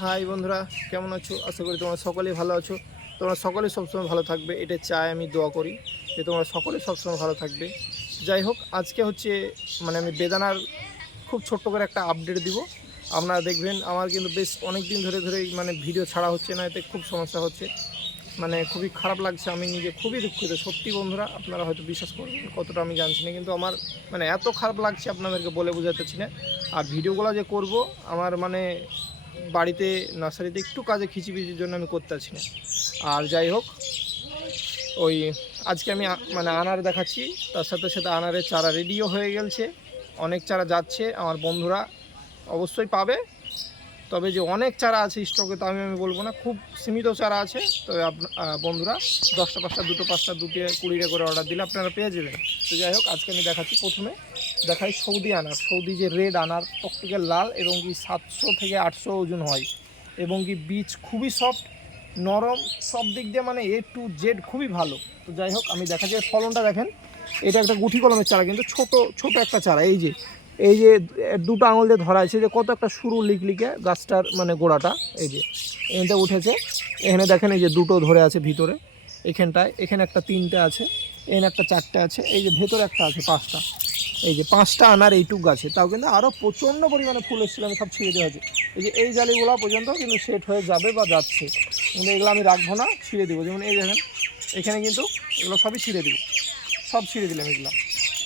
High বন্ধুরা, কেমন আছো? আশা করি তোমরা সকলেই ভালো আছো। তোমরা সকলে সবসময় ভালো থাকবে, এটা চাই আমি, দোয়া করি যে তোমরা সকলে সবসময় ভালো থাকবে। যাই হোক, আজকে হচ্ছে মানে আমি বেদানার খুব ছোট্ট করে একটা আপডেট দিব। আপনারা দেখবেন, আমার কিন্তু বেশ অনেক দিন ধরে ধরে মানে ভিডিও ছাড়া হচ্ছে না, এতে খুব সমস্যা হচ্ছে। মানে খুবই খারাপ লাগছে, আমি নিজে খুবই দুঃখিত। সত্যি বন্ধুরা, আপনারা হয়তো বিশ্বাস করবেন, কতটা আমি জানছি না, কিন্তু আমার মানে এত খারাপ লাগছে, আপনাদেরকে বলে বোঝাতেছি না। আর ভিডিওগুলো যে করব, আমার মানে বাড়িতে, নার্সারিতে একটু কাজে খিচিবিচির জন্য আমি করতে পারছি না। আর যাই হোক, ওই আজকে আমি মানে আনার দেখাচ্ছি। তার সাথে সাথে আনারের চারা রেডিও হয়ে গেছে অনেক চারা যাচ্ছে, আমার বন্ধুরা অবশ্যই পাবে। তবে যে অনেক চারা আছে স্টকে, তো আমি আমি বলব না, খুব সীমিত চারা আছে। তবে বন্ধুরা, দশটা পাঁচটা, দুটো পাঁচটা, দুটো কুড়িটা করে অর্ডার দিলে আপনারা পেয়ে যাবেন। তো যাই হোক, আজকে আমি দেখাচ্ছি প্রথমে। দেখাই সৌদি আনার। সৌদি যে রেড আনার টকটকে লাল এবং কি সাতশো থেকে আটশো ওজন হয়। এবং কি বীজ খুবই সফট নরম, সব দিক দিয়ে মানে এ টু জেড খুবই ভালো। তো যাই হোক, আমি দেখা যায় ফলনটা দেখেন। এটা একটা গুঠি কলমের চারা, কিন্তু ছোট ছোট একটা চারা। এই যে এই যে দুটো আঙুল দিয়ে ধরা আছে যে কত একটা শুরু লিকলিকে গাছটার মানে গোড়াটা, এই যে এখানটা উঠেছে। এখানে দেখেন এই যে দুটো ধরে আছে ভিতরে, এখানটায়, এখানে একটা তিনটে আছে, এখানে একটা চারটে আছে, এই যে ভেতরে একটা আছে পাঁচটা। এই যে পাঁচটা আনার এইটুক গাছে, তাও কিন্তু আরও প্রচণ্ড পরিমাণে ফুল এসেছিল, আমি সব ছিঁড়ে দেওয়া হয়েছে এই যে এই জালিগুলো পর্যন্ত কিন্তু সেট হয়ে যাবে বা যাচ্ছে। কিন্তু এগুলো আমি রাখব না, ছিঁড়ে দেবো। যেমন এই দেখেন, এখানে কিন্তু এগুলো সবই ছিঁড়ে দেবো। সব ছিঁড়ে দিলাম এগুলো।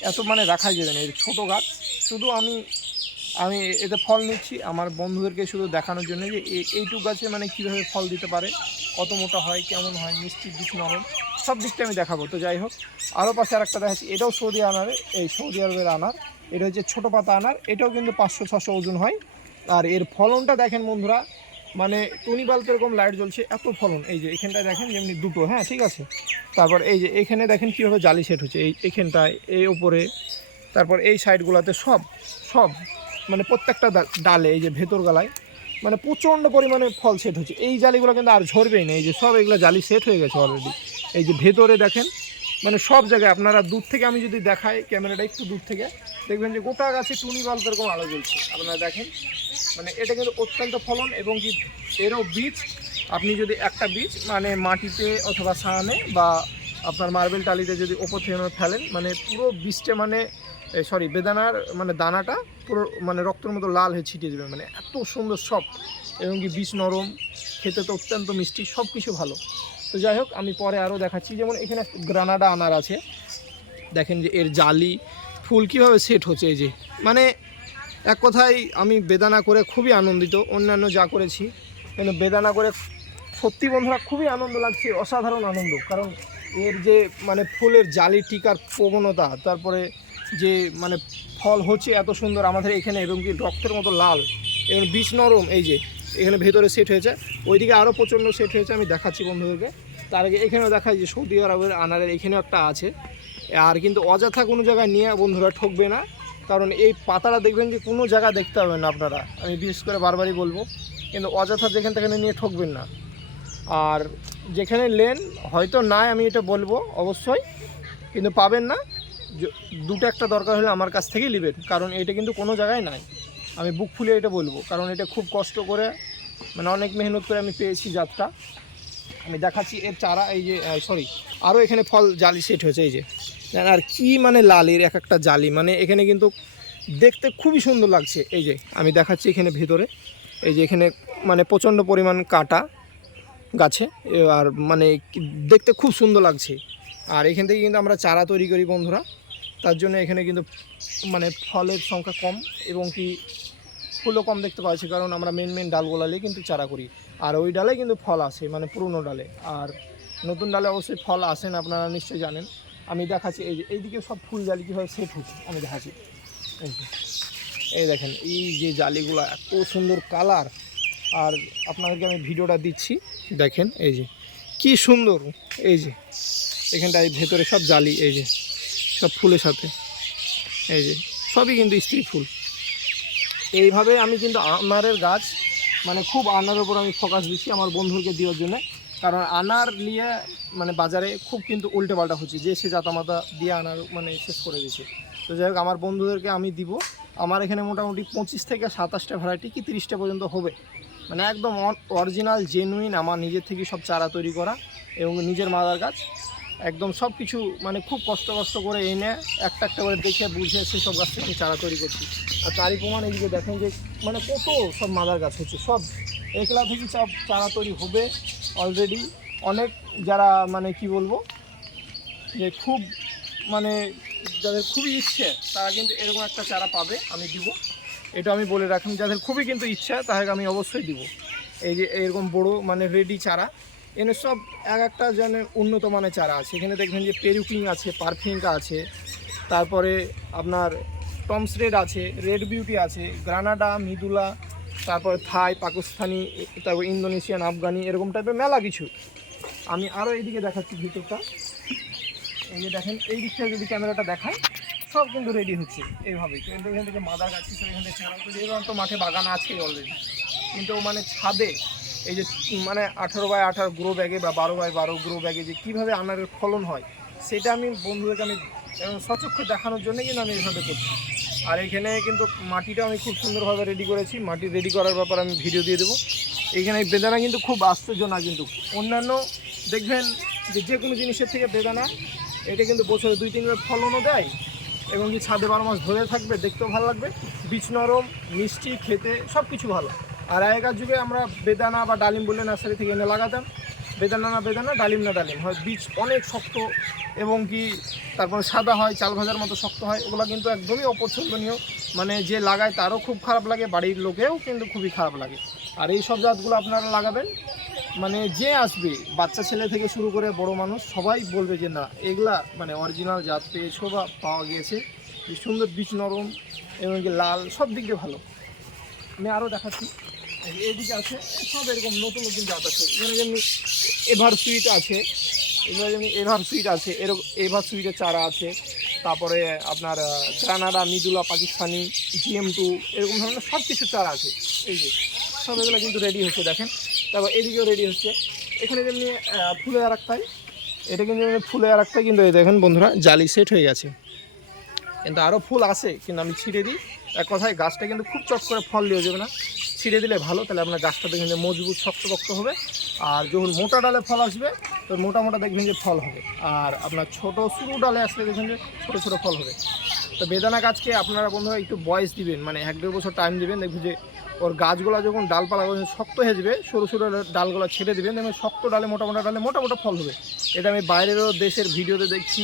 এত মানে রাখাই যাবে না, এই ছোটো গাছ। শুধু আমি আমি এতে ফল নিচ্ছি, আমার বন্ধুদেরকে শুধু দেখানোর জন্য যে এই এইটুক গাছে মানে কীভাবে ফল দিতে পারে, কত মোটা হয়, কেমন হয়, মিষ্টি দিক নরম সব দিকটা আমি দেখাবো। তো যাই হোক আরও পাশে আরেকটা দেখাচ্ছি। এটাও সৌদি আনারে, এই সৌদি আরবের আনার। এটা হচ্ছে ছোটো পাতা আনার, এটাও কিন্তু পাঁচশো ছশো ওজন হয়। আর এর ফলনটা দেখেন বন্ধুরা মানে টুনি বাল্ব এরকম লাইট জ্বলছে, এত ফলন। এই যে এখানটায় দেখেন যেমনি দুটো হ্যাঁ ঠিক আছে? তারপর এই যে এখানে দেখেন কীভাবে জালি সেট হচ্ছে। এই এখানটায়, এই ওপরে, তারপর এই সাইডগুলোতে সব সব মানে প্রত্যেকটা ডালে, এই যে ভেতর গালায় মানে প্রচণ্ড পরিমাণে ফল সেট হচ্ছে। এই জালিগুলো কিন্তু আর ঝরবেই না, এই যে সব এগুলো জালি সেট হয়ে গেছে অলরেডি এই যে ভেতরে দেখেন মানে সব জায়গায় আপনারা দূর থেকে আমি যদি দেখাই ক্যামেরাটা একটু দূর থেকে, দেখবেন যে গোটা গাছে টুনি বাল্ব এরকম আলো জ্বলছে। আপনারা দেখেন মানে এটা কিন্তু অত্যন্ত ফলন এবং কি এরও বীজ, আপনি যদি একটা বীজ মানে মাটিতে অথবা সানে বা আপনার মার্বেল টালিতে যদি ওপর থেকে ফেলেন মানে পুরো বীজটা মানে সরি বেদানার মানে দানাটা পুরো মানে রক্তের মতো লাল হয়ে ছিটিয়ে যাবে মানে এত সুন্দর সফট এবং কি বীজ নরম, খেতে তো অত্যন্ত মিষ্টি সব কিছু ভালো। তো যাই হোক, আমি পরে আরও দেখাচ্ছি। যেমন এখানে গ্রানাডা আনার আছে। দেখেন যে এর জালি, ফুল কীভাবে সেট হচ্ছে এই যে। মানে এক কথায় আমি বেদানা করে খুবই আনন্দিত, অন্যান্য যা করেছি। কিন্তু বেদানা করে সত্যি বন্ধুরা খুবই আনন্দ লাগছে, অসাধারণ আনন্দ। কারণ এর যে মানে ফুলের জালি টিকার প্রবণতা, তারপরে যে মানে ফল হচ্ছে এত সুন্দর আমাদের এখানে, এবং কি রক্তের মতো লাল, এবং বীজ নরম, এই যে এখানে ভেতরে সেট হয়েছে। ওইদিকে আরও প্রচণ্ড সেট হয়েছে, আমি দেখাচ্ছি বন্ধুদেরকে। তার আগে এখানেও দেখাই যে সৌদি আরবের আনারের এখানেও একটা আছে। আর কিন্তু অযথা কোনো জায়গায় নিয়ে বন্ধুরা ঠকবে না। কারণ এই পাতাটা দেখবেন যে কোনো জায়গা দেখতে পাবেন না আপনারা। আমি বিশেষ করে বারবারই বলব, কিন্তু অযথা যেখান থেকে নিয়ে ঠকবেন না। আর যেখানে লেন, হয়তো নাই আমি এটা বলব অবশ্যই, কিন্তু পাবেন না। দুটো একটা দরকার হলে আমার কাছ থেকেই নেবেন, কারণ এটা কিন্তু কোনো জায়গায় নাই। আমি বুক ফুলে এটা বলব, কারণ এটা খুব কষ্ট করে মানে অনেক মেহনত করে আমি পেয়েছি জাতটা। আমি দেখাচ্ছি এর চারা, এই যে সরি আরও এখানে ফল জালি সেট হয়েছে, এই যে। আর কি মানে লাল এর এক একটা জালি মানে এখানে কিন্তু দেখতে খুবই সুন্দর লাগছে, এই যে, আমি দেখাচ্ছি এখানে ভেতরে। এই যে এখানে মানে প্রচণ্ড পরিমাণ কাটা গাছে আর মানে দেখতে খুব সুন্দর লাগছে। আর এখান থেকে কিন্তু আমরা চারা তৈরি করি, বন্ধুরা। তার জন্য এখানে কিন্তু মানে ফলের সংখ্যা কম এবং কি ফুলও কম দেখতে পাচ্ছি, কারণ আমরা মেন মেন ডালগুলালে কিন্তু চারা করি। আর ওই ডালে কিন্তু ফল আসে মানে পুরনো ডালে। আর নতুন ডালে অবশ্যই ফল আসেন, আপনারা নিশ্চয়ই জানেন। আমি দেখাচ্ছি, এই যে, এইদিকে সব ফুল জালি কীভাবে সেট হচ্ছে, আমি দেখাচ্ছি। এই দেখেন, এই যে জালিগুলো এত সুন্দর কালার। আর আপনাদেরকে আমি ভিডিওটা দিচ্ছি, দেখেন, এই যে, কি সুন্দর, এই যে, এখানটায় ভেতরে সব জালি, এই যে। সব ফুলের সাথে। এই যে, সবই কিন্তু স্ত্রী ফুল। এইভাবে আমি কিন্তু আনারের গাছ মানে খুব আনারের উপর আমি ফোকাস দিচ্ছি আমার বন্ধুকে দেওয়ার জন্য। কারণ আনার নিয়ে মানে বাজারে খুব কিন্তু উল্টে পাল্টা হচ্ছে, যে সে জাতামাতা দিয়ে আনার মানে শেষ করে দিয়েছে তো যাই হোক, আমার বন্ধুদেরকে আমি দিব। আমার এখানে মোটামুটি পঁচিশ থেকে সাতাশটা ভ্যারাইটি কি তিরিশটা পর্যন্ত হবে। মানে একদম অরিজিনাল জেনুইন আমার নিজের থেকে সব চারা তৈরি করা এবং নিজের মাদার গাছ। একদম সব কিছু মানে খুব কষ্ট কষ্ট করে এনে একটা একটা করে দেখে বুঝে সেসব গাছ থেকে চারা তৈরি করছি। আর তারই প্রমাণ এইদিকে দেখেন যে মানে কত সব মাদার গাছ হচ্ছে, সব একলা থেকে সব চারা তৈরি হবে অলরেডি অনেক যারা মানে কি বলব, যে খুব মানে যাদের খুবই ইচ্ছে, তারা কিন্তু এরকম একটা চারা পাবে, আমি দিব। এটা আমি বলে রাখলাম যাদের খুবই কিন্তু ইচ্ছা তাহলে আমি অবশ্যই দিব। এই যে এরকম বড় মানে রেডি চারা। এনে সব এক একটা যেন উন্নত মানের চারা আছে। এখানে দেখবেন যে পেরুকিং আছে পারফিংকা আছে, তারপরে আপনার টমস রেড আছে, রেড বিউটি আছে, গ্রানাডা, মিদুলা, তারপরে থাই, পাকিস্তানি, তারপর ইন্দোনেশিয়ান, আফগানি, এরকম টাইপের মেলা কিছু। আমি আরও এইদিকে দেখাচ্ছি ভিতরটা। এই যে দেখেন, এই দিকটা যদি ক্যামেরাটা দেখায় সব কিন্তু রেডি হচ্ছে এইভাবে কিন্তু এখান থেকে মাদার গাছ, এখান থেকে চারা তো মাঠে বাগান আছেই অলরেডি কিন্তু মানে ছাদে এই যে মানে আঠারো বাই আঠারো গ্রো ব্যাগে বা বারো বাই বারো গ্রো ব্যাগে যে কীভাবে আনারের ফলন হয়, সেটা আমি বন্ধুদেরকে আমি, এবং সচক্ষে দেখানোর জন্য কিন্তু আমি এইভাবে করছি। আর এখানে কিন্তু মাটিটা আমি খুব সুন্দরভাবে রেডি করেছি। মাটি রেডি করার ব্যাপারে আমি ভিডিও দিয়ে দেবো। এখানে বেদানা কিন্তু খুব আশ্চর্য না কিন্তু। অন্যান্য, দেখবেন যে যে কোনো জিনিসের থেকে বেদানা, এটা কিন্তু বছরে দুই তিনবার ফলনও দেয়, এবং কি ছাদে বারো মাস ধরে থাকবে, দেখতেও ভালো লাগবে। বীজ নরম, মিষ্টি, খেতে সব কিছু ভালো। আর আগেকার যুগে আমরা বেদানা বা ডালিম বলে নার্সারি থেকে এনে লাগাতাম। বেদানা না বেদানা, ডালিম না ডালিম। হয় বীজ অনেক শক্ত এবং কি তারপরে সাদা হয়, চাল ভাজার মতো শক্ত হয়, ওগুলো কিন্তু একদমই অপছন্দনীয়। মানে যে লাগায় তারও খুব খারাপ লাগে, বাড়ির লোকেও কিন্তু খুবই খারাপ লাগে। আর এই সব জাতগুলো আপনারা লাগাবেন মানে যে আসবে, বাচ্চা ছেলে থেকে শুরু করে বড় মানুষ, সবাই বলবে যে না, এগুলা মানে অরিজিনাল জাত পেয়েছ বা পাওয়া গিয়েছে। সুন্দর বীজ নরম এবং লাল, সব দিক দিয়ে ভালো। আমি আরও দেখাচ্ছি। এইদিকে আছে, সব এরকম নতুন নতুন জাত আছে। এখানে যেমনি এভার সুইট আছে এগুলো যেমনি এভার সুইট আছে, এরকম এভার সুইটের চারা আছে, তারপরে আপনার Granada Mridula, Pakistani GM two এরকম ধরনের সব কিছু চারা আছে। এই যে, সব এগুলো কিন্তু রেডি হচ্ছে, দেখেন। তারপর এদিকেও রেডি হচ্ছে। এখানে যেমনি ফুলে আর একটাই, এটা কিন্তু ফুলে আর একটাই, কিন্তু এই দেখেন বন্ধুরা, জালি সেট হয়ে গেছে। কিন্তু আরও ফুল আসে কিন্তু আমি ছিঁড়ে দিই। এক কথায় গাছটা কিন্তু খুব চট করে ফল দিয়ে যাবে না। ছিঁড়ে দিলে ভালো, তাহলে আপনার গাছটা দেখবেন যে মজবুত, শক্তপোক্ত হবে। আর যখন মোটা ডালে ফল আসবে, তো মোটা মোটা দেখবেন যে ফল হবে। আর আপনার ছোট সরু ডালে আসলে দেখবেন যে ছোটো ছোটো ফল হবে। তো বেদানা গাছকে আপনারা বন্ধুরা একটু বয়স দিবেন মানে এক দেড় বছর টাইম দিবেন, দেখবেন যে ওর গাছগুলো যখন ডালপালা শক্ত হয়ে যাবে, সরু সরু ডালগুলো ছেড়ে দেবেন, দেখবেন শক্ত ডালে, মোটা মোটা ডালে মোটা মোটা ফল হবে। এটা আমি বাইরেরও দেশের ভিডিওতে দেখছি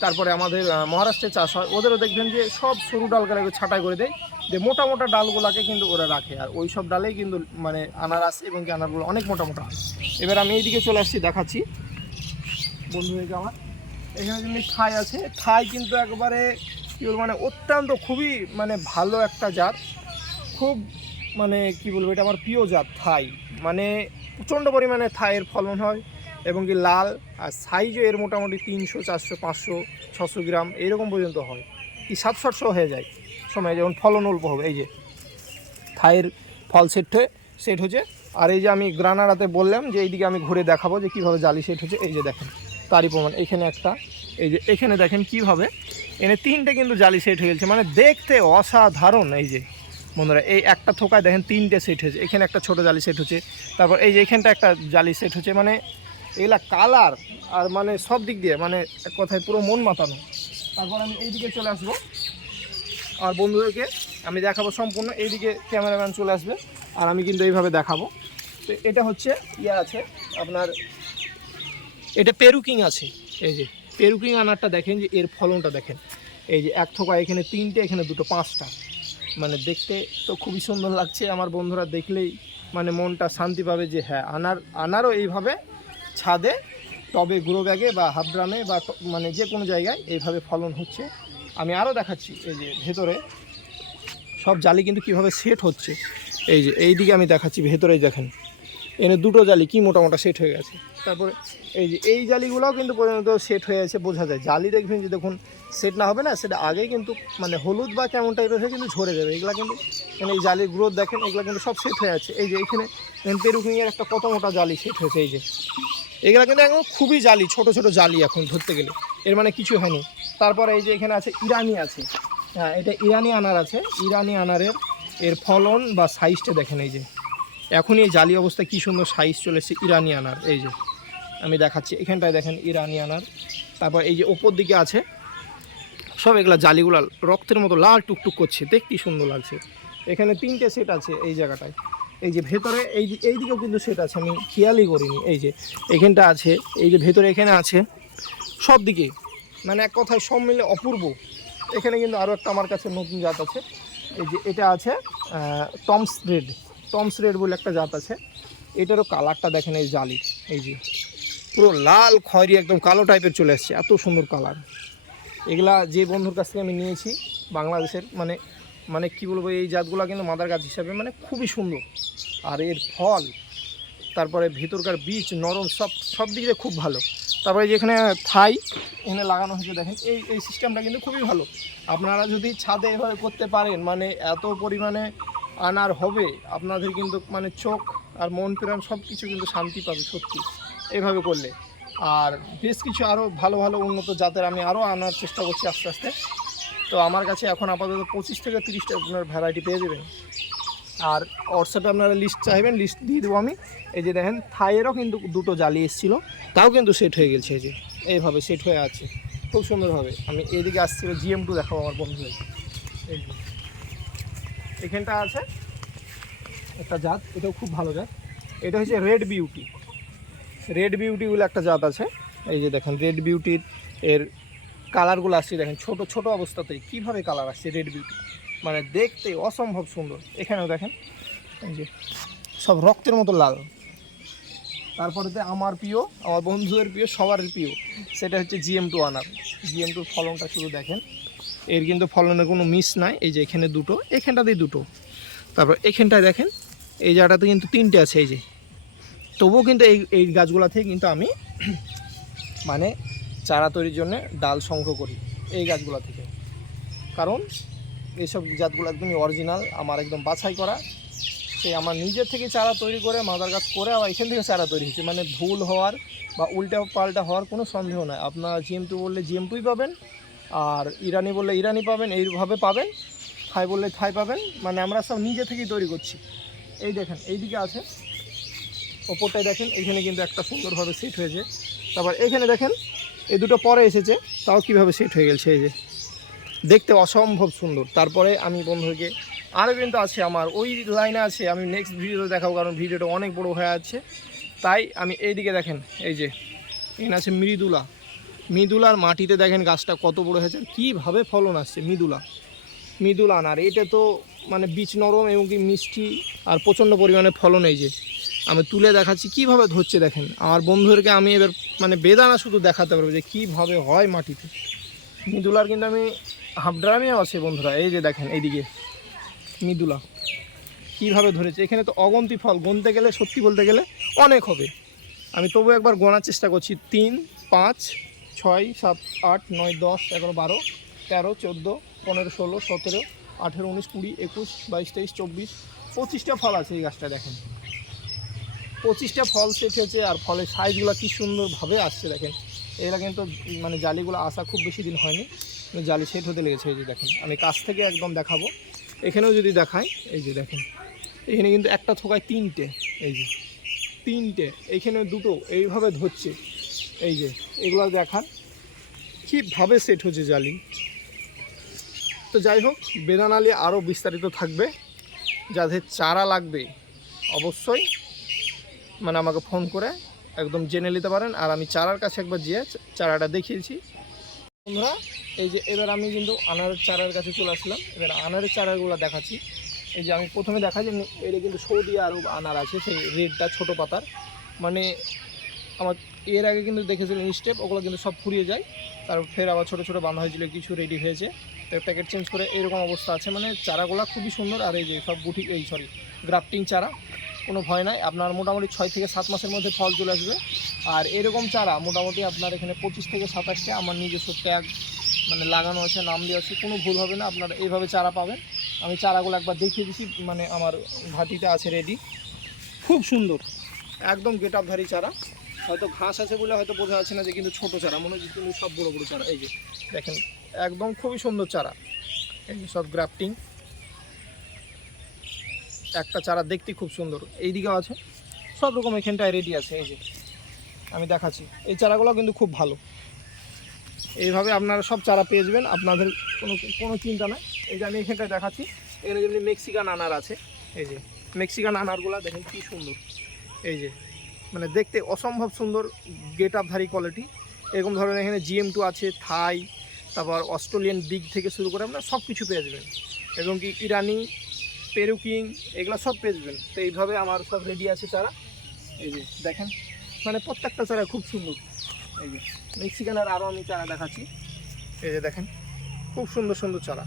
তারপরে আমাদের মহারাষ্ট্রে চাষ হয়, ওদেরও দেখবেন যে সব সরু ডালগুলোকে ছাঁটাই করে দেয়, যে মোটা মোটা ডালগুলোকে কিন্তু ওরা রাখে, আর ওই সব ডালেই কিন্তু মানে আনারস এবং কি আনারগুলো অনেক মোটা মোটা হয়। এবার আমি এইদিকে চলে আসছি, দেখাচ্ছি। বন্ধু বন্ধুদেরকে আমার। এখানে যেমনি থাই আছে। থাই কিন্তু একবারে কী বলব মানে অত্যন্ত খুবই মানে ভালো একটা জাত। খুব মানে কি বলব, এটা আমার প্রিয় জাত, থাই। মানে প্রচণ্ড পরিমাণে থাইয়ের ফলন হয়। এবং কি লাল আর সাইজও এর মোটামুটি তিনশো, চারশো, পাঁচশো, ছশো গ্রাম এইরকম পর্যন্ত হয়। কি সাতশো হয়ে যায়। সময় যেমন ফলন অল্প হবে। এই যে থাইয়ের ফল সেট হয়ে সেট হচ্ছে। আর এই যে আমি গ্রানারাতে বললাম যে এইদিকে আমি ঘুরে দেখাবো যে কীভাবে জালি সেট হচ্ছে। এই যে দেখেন, তারই প্রমাণ। এখানে একটা, এই যে এখানে দেখেন কীভাবে এনে তিনটে কিন্তু জালি সেট হয়ে গেছে। মানে দেখতে অসাধারণ। এই যে বন্ধুরা, এই একটা থোকায় দেখেন তিনটে সেট হয়েছে। এখানে একটা ছোট জালি সেট হচ্ছে। তারপর এই যে এখানটা একটা জালি সেট হচ্ছে। মানে এগুলা কালার আর মানে সব দিক দিয়ে মানে এক কথায় পুরো মন মাতানো। তারপর আমি এইদিকে চলে আসব। আর বন্ধুদেরকে আমি দেখাবো সম্পূর্ণ, এইদিকে ক্যামেরাম্যান চলে আসবে আর আমি কিন্তু এইভাবে দেখাবো। তো এটা হচ্ছে ইয়ে আছে আপনার, এটা পেরুকিং আছে। এই যে পেরুকিং আনারটা দেখেন যে এর ফলনটা দেখেন। এই যে এক থোকা, এখানে তিনটে, এখানে দুটো পাঁচটা। মানে দেখতে তো খুবই সুন্দর লাগছে। আমার বন্ধুরা দেখলেই মানে মনটা শান্তি পাবে যে হ্যাঁ আনার, আনারও এইভাবে ছাদে, টবে গ্রো ব্যাগে বা হাফ ড্রামে বা মানে যে কোনো জায়গায় এইভাবে ফলন হচ্ছে। আমি আরও দেখাচ্ছি এই যে ভেতরে। সব জালি কিন্তু কীভাবে সেট হচ্ছে। এই যে, এই দিকে আমি দেখাচ্ছি, ভেতরেই দেখেন। এনে দুটো জালি কি মোটা মোটা সেট হয়ে গেছে। তারপরে এই যে, এই জালিগুলোও কিন্তু পর্যন্ত সেট হয়ে আছে বোঝা যায়। জালি দেখবেন যে দেখুন সেট না হবে না, সেটা আগেই কিন্তু মানে হলুদ বা কেমন টাইপের হয়ে কিন্তু ঝরে যাবে। এগুলো কিন্তু মানে এই জালির গ্রোথ দেখেন, এগুলো কিন্তু সব সেট হয়ে আছে। এই যে এখানে পেরুকিংয়ের একটা কত মোটা জালি সেট হয়েছে, এই যে। এগুলো কিন্তু একদম খুবই জালি, ছোট ছোট জালি এখন ধরতে গেলে। এর মানে কিছু হয়নি। তারপরে এই যে এখানে আছে ইরানি আছে। হ্যাঁ এটা ইরানি আনার আছে। ইরানি আনারের এর ফলন বা সাইজটা দেখেন এই যে। এখনই এই জালি অবস্থা কী সুন্দর সাইজ চলেছে ইরানি আনার। এই যে, আমি দেখাচ্ছি। এখানটায় দেখেন ইরানি আনার। তারপর এই যে ওপর দিকে আছে, সব এগুলা জালিগুলা রক্তের মতো লাল টুকটুক করছে। দেখতে সুন্দর লাগছে। এখানে তিনটে সেট আছে এই জায়গাটায়। এই যে ভেতরে, এই এই দিকেও কিন্তু সেট আছে, আমি খেয়ালই করিনি। এই যে, এখানটা আছে, এই যে ভেতরে এখানে আছে, সব দিকে। মানে এক কথায় সব মিলে অপূর্ব। এখানে কিন্তু আরও একটা আমার কাছে নতুন জাত আছে। এই যে, এটা আছে টমস রেড টমস রেড বলে একটা জাত আছে। এটারও কালারটা দেখেন এই জালি। এই যে, পুরো লাল খয়েরি, একদম কালো টাইপের চলে আসছে। এত সুন্দর কালার। এগুলা যে বন্ধুর কাছ থেকে আমি নিয়েছি, বাংলাদেশের মানে মানে কি বলব, এই জাতগুলো কিন্তু মাদার গাছ হিসাবে মানে খুবই সুন্দর। আর এর ফল, তারপরে ভিতরকার বীজ, নরম, সব সব দিক দিয়ে খুব ভালো। তারপরে যেখানে থাই, এখানে লাগানো হয়েছে, দেখেন, এই এই সিস্টেমটা কিন্তু খুবই ভালো। আপনারা যদি ছাদে এভাবে করতে পারেন মানে এত পরিমাণে আনার হবে, আপনাদের কিন্তু মানে চোখ আর মন প্রাণ সব কিছু কিন্তু শান্তি পাবে, সত্যি, এভাবে করলে। আর বেশ কিছু আরও ভালো ভালো উন্নত জাতের আমি আরও আনার চেষ্টা করছি আস্তে আস্তে। তো আমার কাছে এখন আপাতত পঁচিশ থেকে তিরিশটা আপনার ভ্যারাইটি পেয়ে যাবেন। আর হোয়াটসঅ্যাপে আপনারা লিস্ট চাইবেন লিস্ট দিয়ে দেবো আমি। এই যে দেখেন, থাইয়েরও কিন্তু দুটো জালি এসেছিল। তাও কিন্তু সেট হয়ে গেছে এই যে, এইভাবে সেট হয়ে আছে। খুব সুন্দরভাবে আমি এদিকে আসছিল জিএম টু দেখাবো আমার বন্ধু এই। এখানটা আছে একটা জাত, এটাও খুব ভালো জাত। এটা হচ্ছে রেড বিউটি রেড বিউটি বলে একটা জাত আছে। এই যে দেখেন রেড বিউটির এর কালারগুলো আসছে, দেখেন ছোট ছোট অবস্থাতেই কীভাবে কালার আসছে রেড বিউটি মানে দেখতে অসম্ভব সুন্দর। এখানেও দেখেন, এই যে সব রক্তের মতো লাল। তারপরে তারপরেতে আমার প্রিয়, আমার বন্ধুদের প্রিয়, সবার প্রিয়, সেটা হচ্ছে জিএম টু আনার। জিএম টুর ফলনটা শুধু দেখেন, এর কিন্তু ফলনের কোনো মিস নাই। এই যে এখানে দুটো, এখানটাতেই দুটো। তারপর এখানটায় দেখেন, এই জায়গাটাতে কিন্তু তিনটে আছে, এই যে। তবুও কিন্তু এই এই গাছগুলা থেকে কিন্তু আমি মানে চারা তৈরির জন্য ডাল সংগ্রহ করি এই গাছগুলো থেকে। কারণ এইসব জাতগুলো একদমই অরিজিনাল আমার একদম বাছাই করা। সেই আমার নিজের থেকে চারা তৈরি করে, মাদার গাছ করে আবার এখান থেকে চারা তৈরি হচ্ছে মানে ভুল হওয়ার বা উল্টা পাল্টা হওয়ার কোনো সন্দেহ নাই। আপনারা জিএম টু বললে জিএম টুই পাবেন, আর ইরানি বললে ইরানি পাবেন, এইভাবে পাবেন, থাই বললে থাই পাবেন। মানে আমরা সব নিজে থেকেই তৈরি করছি। এই দেখেন, এইদিকে আছে। ওপরটায় দেখেন এখানে কিন্তু একটা সুন্দরভাবে সেট হয়েছে। তারপর এখানে দেখেন এই দুটো পরে এসেছে, তাও কীভাবে সেট হয়ে গেছে এই যে। দেখতে অসম্ভব সুন্দর। তারপরে আমি বন্ধুকে, আরও কিন্তু আছে আমার, ওই লাইনে আছে, আমি নেক্সট ভিডিওতে দেখাবো, কারণ ভিডিওটা অনেক বড় হয়ে আছে। তাই আমি এইদিকে দেখেন, এই যে, এখানে আছে মৃদুলা। মৃদুলার মাটিতে দেখেন গাছটা কত বড় হয়েছে কীভাবে ফলন আসছে মৃদুলা। মৃদুলা আনার এটা তো মানে বীজ নরম এবং কি মিষ্টি আর প্রচণ্ড পরিমাণে ফলন এই যে। আমি তুলে দেখাচ্ছি, কীভাবে ধরছে দেখেন। আমার বন্ধুদেরকে আমি এবার মানে বেদানা শুধু দেখাতে পারব যে কীভাবে হয় মাটিতে। মৃদুলার কিন্তু আমি হাফ ড্রামেও আছে বন্ধুরা, এই যে দেখেন, এইদিকে। মৃদুলা, কীভাবে ধরেছে। এখানে তো অগন্তি ফল, গুনতে গেলে, সত্যি বলতে গেলে অনেক হবে। আমি তবু একবার গোনার চেষ্টা করছি। তিন, পাঁচ, ছয়, সাত, আট, নয়, দশ, এগারো, বারো, তেরো, চোদ্দ, পনেরো, ষোলো, সতেরো, আঠেরো, উনিশ, কুড়ি, একুশ, বাইশ, তেইশ, চব্বিশ, পঁচিশটা ফল আছে এই গাছটা দেখেন। পঁচিশটা ফল সেট হয়েছে আর ফলের সাইজগুলো কী সুন্দরভাবে আসছে দেখেন। এরা কিন্তু মানে জালিগুলো আসা খুব বেশি দিন হয়নি জালি সেট হতে লেগেছে এই যে দেখেন। আমি কাছ থেকে একদম দেখাবো। এখানেও যদি দেখাই, এই যে দেখেন, এখানে কিন্তু একটা থোকায় তিনটে, এই যে তিনটে এইখানে দুটো, এইভাবে ধরছে, এই যে এগুলো দেখান, কীভাবে সেট হচ্ছে জালি। তো যাই হোক, বেদানালি আরও বিস্তারিত থাকবে। যাদের চারা লাগবে, অবশ্যই মানে আমাকে ফোন করে একদম জেনে নিতে পারেন। আর আমি চারার কাছে একবার যেয়ে চারাটা দেখিয়েছি। বন্ধুরা, এই যে এবার আমি কিন্তু আনারের চারার কাছে চলে আসলাম। এবার আনারের চারাগুলো দেখাচ্ছি। এই যে আমি প্রথমে দেখা যে এটা কিন্তু সৌদি আরব আনার আছে, সেই রেডটা ছোট পাতার। মানে আমার এর আগে কিন্তু দেখেছিলেন স্টেপ ওগুলো কিন্তু সব ফুরিয়ে যায়। তারপর ফের আবার ছোটো ছোটো বাঁধা হয়েছিল, কিছু রেডি হয়েছে। তো প্যাকেট চেঞ্জ করে এরকম অবস্থা আছে। মানে চারাগুলো খুবই সুন্দর, আর এই যে সব গুটি এই সরি গ্রাফটিং চারা। কোনো ভয় নাই। আপনার মোটামুটি ছয় থেকে সাত মাসের মধ্যে ফল চলে আসবে। আর এরকম চারা মোটামুটি আপনার এখানে পঁচিশ থেকে সাতাশটা আমার নিজস্ব ট্যাগ মানে লাগানো আছে, নাম দেওয়া আছে। কোনো ভুল হবে না, আপনারা এইভাবে চারা পাবেন। আমি চারাগুলো একবার দেখিয়ে দিছি মানে আমার ঘাটিতে আছে রেডি খুব সুন্দর, একদম গেট আপধারী চারা। হয়তো ঘাস আছে বলে হয়তো বোঝা যাচ্ছে না যে কিন্তু ছোটো চারা, মনে হচ্ছে কিন্তু সব বড়ো বড়ো চারা। এই যে দেখেন, একদম খুবই সুন্দর চারা। এই সব গ্রাফটিং একটা চারা দেখতে খুব সুন্দর। এইদিকেও আছে। সব রকম এখানটায় রেডি আছে, এই যে। আমি দেখাচ্ছি। এই চারাগুলো কিন্তু খুব ভালো। এইভাবে আপনারা সব চারা পেয়ে যাবেন। আপনাদের কোনো কোনো চিন্তা নাই। এই যে আমি এখানটায় দেখাচ্ছি। এখানে যেমনি মেক্সিকান আনার আছে। এই যে মেক্সিকান আনারগুলো দেখেন কী সুন্দর। এই যে মানে দেখতে অসম্ভব সুন্দর গেট আপধারী কোয়ালিটি এরকম ধরনের এখানে জিএম টু আছে থাই তারপর অস্ট্রেলিয়ান বিগ থেকে শুরু করে আপনারা সব কিছু পেয়ে যাবেন। এবং কি ইরানি পেরুকিং এগুলো সব যাবেন তো এইভাবে আমার সব রেডি আছে চারা। এই যে দেখেন মানে প্রত্যেকটা চারা খুব সুন্দর। এই যে মেক্সিকানের আরও আমি চারা দেখাচ্ছি। এই যে দেখেন, খুব সুন্দর সুন্দর চারা।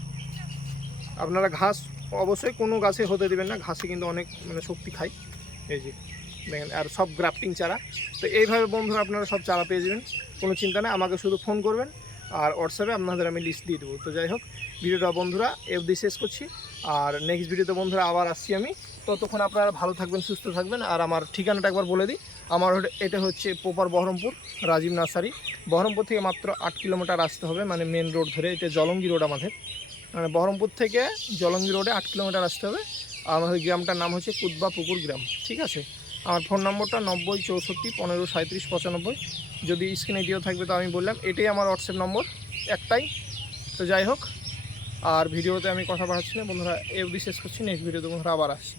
আপনারা ঘাস অবশ্যই কোনো গাছে হতে দেবেন না, ঘাসে কিন্তু অনেক মানে শক্তি খায়। এই যে দেখেন, আর সব গ্রাফটিং চারা। তো এইভাবে বন্ধুরা আপনারা সব চারা পেয়ে যাবেন, কোনো চিন্তা নেই, আমাকে শুধু ফোন করবেন, আর হোয়াটসঅ্যাপে আপনাদের আমি লিস্ট দিয়ে দেবো। তো যাই হোক, ভিডিওটা বন্ধুরা অবধি শেষ করছি। আর নেক্সট ভিডিওতে বন্ধুরা আবার আসছি আমি। ততক্ষণ আপনারা ভালো থাকবেন, সুস্থ থাকবেন। আর আমার ঠিকানাটা একবার বলে দিই। আমার এটা হচ্ছে পোপার বহরমপুর, রাজীব নার্সারি। বহরমপুর থেকে মাত্র আট কিলোমিটার আসতে হবে মানে মেন রোড ধরে। এটা জলঙ্গি রোড আমাদের। মানে বহরমপুর থেকে জলঙ্গি রোডে আট কিলোমিটার আসতে হবে। আমাদের গ্রামটার নাম হচ্ছে কুদবা পুকুর গ্রাম, ঠিক আছে? আমার ফোন নম্বরটা নব্বই চৌষট্টি পনেরো সাঁত্রিশ পঁচানব্বই। যদি স্ক্রিনে দিয়েও থাকবে তো আমি বললাম। এটাই আমার হোয়াটসঅ্যাপ নম্বর একটাই। তো যাই হোক আর ভিডিওতে আমি কথা বাড়াচ্ছি না, বন্ধুরা, এ অবধি শেষ করছি, নেক্সট ভিডিওতে বন্ধুরা আবার আসছি।